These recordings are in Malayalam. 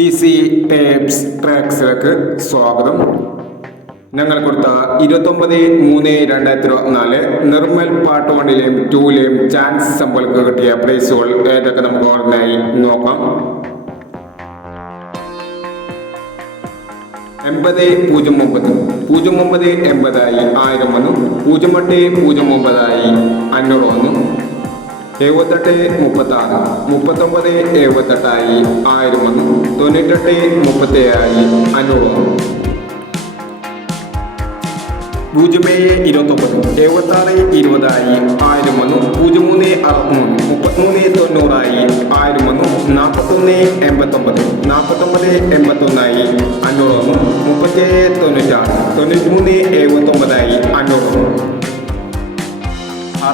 ഈസി ടേപ്സ് ട്രാക്സിലേക്ക് സ്വാഗതം. ഞങ്ങൾ കൊടുത്ത ഇരുപത്തൊമ്പത് മൂന്ന് രണ്ടായിരത്തി ഇരുപത്തിനാല് നിർമ്മൽ പാട്ട് വണ്ടിലെയും ടൂലെയും ചാൻസ് സമ്പൾക്ക് കിട്ടിയ പ്രൈസുകൾ ഏതൊക്കെ നമുക്ക് ഓർമ്മയായി നോക്കാം. എൺപത് പൂജ്യം ഒമ്പത്. പൂജ്യം ഒമ്പത് എൺപതായി ആയിരം വന്നു. പൂജ്യം എട്ട് പൂജ്യം ഒമ്പതായി അഞ്ഞൂറ് വന്നു. എഴുപത്തെട്ട് മുപ്പത്തി ആറ് മുപ്പത്തൊമ്പത് എഴുപത്തെട്ടായി ആയിരം വന്നു. തൊണ്ണൂറ്റെട്ട് മുപ്പത്തേഴായി അഞ്ഞൂറ് പൂജ്യം ഏഴ് ഇരുപത്തൊമ്പത് എഴുപത്തി ആറ് ഇരുപതായി ആയിരം വന്നു. പൂജ്യം മൂന്ന് അറുപത്തിമൂന്ന് മുപ്പത്തിമൂന്ന് തൊണ്ണൂറായി ആയിരം വന്നു. നാൽപ്പത്തൊന്ന് എൺപത്തൊമ്പത് നാൽപ്പത്തൊമ്പത് എൺപത്തൊന്നായി അഞ്ഞൂറ് വന്നു. മുപ്പത്തേഴ് തൊണ്ണൂറ്റാറ് തൊണ്ണൂറ്റി മൂന്ന് എഴുപത്തൊമ്പതായി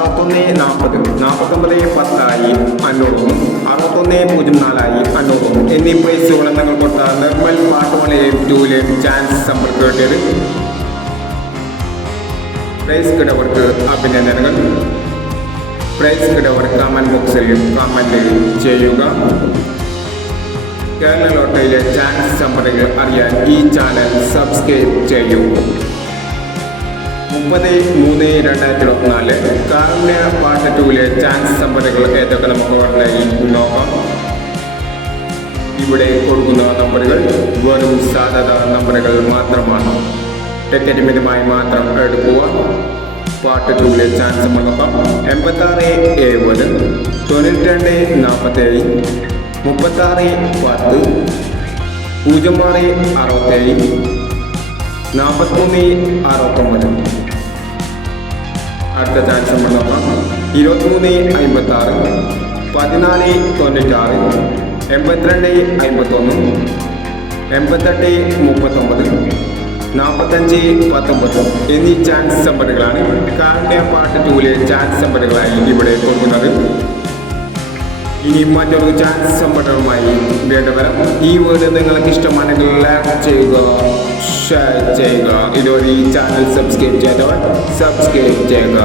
അറുപത്തൊന്ന് നാൽപ്പത് നാൽപ്പത്തൊമ്പത് പത്തായി അഞ്ഞൂറും അറുപത്തൊന്ന് പൂജ്യം നാലായി അഞ്ഞൂറും. എന്നീ പ്രൈസുകൾ നിങ്ങൾ കൊടുത്ത നിർമ്മൽ പാട്ടുമലയും ടൂലെയും ചാൻസ് സമ്പർക്ക് കിട്ടിയത്. പ്രൈസ് കിടവർക്ക് അഭിനന്ദനങ്ങൾ. പ്രൈസ് കിടവർ കമന്റ് ബോക്സിൽ കമന്റ് ചെയ്യുക. കേരള ലോട്ടറിയിലെ ചാൻസ് സമ്പർക്കങ്ങൾ അറിയാൻ ഈ ചാനൽ സബ്സ്ക്രൈബ് ചെയ്യൂ. മുപ്പത് മൂന്ന് രണ്ടായിരത്തി ഇരുപത്തിനാല്. കാരുണ്യ പാർട്ട് ടൂവിലെ ചാൻസ് നമ്പറുകൾ ഏതൊക്കെ നമുക്ക് ഓർമ്മയായി നോക്കാം ഇവിടെ കൊടുക്കുന്ന നമ്പറുകൾ വെറും സാധ്യത നമ്പറുകൾ മാത്രമാണ്. ടിക്കറ്റ് മിതമായി മാത്രം എടുക്കുക. പാർട്ട് ടൂവിലെ ചാൻസ് നമ്മൾ നോക്കാം എൺപത്താറ് എഴുപത് തൊണ്ണൂറ്റി രണ്ട് നാൽപ്പത്തേഴ് മുപ്പത്താറ് പത്ത് പൂജ്യം ആറ് അറുപത്തേഴ് നാൽപ്പത്തിമൂന്ന് അറുപത്തൊമ്പത്. അടുത്ത ചാൻസ് നമ്പർ നോക്കാം. ഇരുപത്തിമൂന്ന് അമ്പത്തി ആറ് പതിനാല് തൊണ്ണൂറ്റാറ് എൺപത്തിരണ്ട് അമ്പത്തൊന്ന് എൺപത്തെട്ട് മുപ്പത്തൊമ്പത് നാൽപ്പത്തഞ്ച് പത്തൊമ്പത് എന്നീ ചാൻസ് നമ്പറുകളാണ് കാരുണ്യ പാർട്ട് ടൂവിലെ ചാൻസ് നമ്പറുകളായി ഇവിടെ കൊടുക്കുന്നത്. ഇനി മറ്റൊരു ചാൻസ് സമ്പന്നവുമായി വേണ്ടവരം ഈ വീഡിയോ നിങ്ങൾക്ക് ഇഷ്ടമാണെങ്കിൽ ലൈക്ക് ചെയ്യുക ഷെയർ ചെയ്യുക. ഇതുവരെ ഈ ചാനൽ സബ്സ്ക്രൈബ് ചെയ്തവർ സബ്സ്ക്രൈബ് ചെയ്യുക.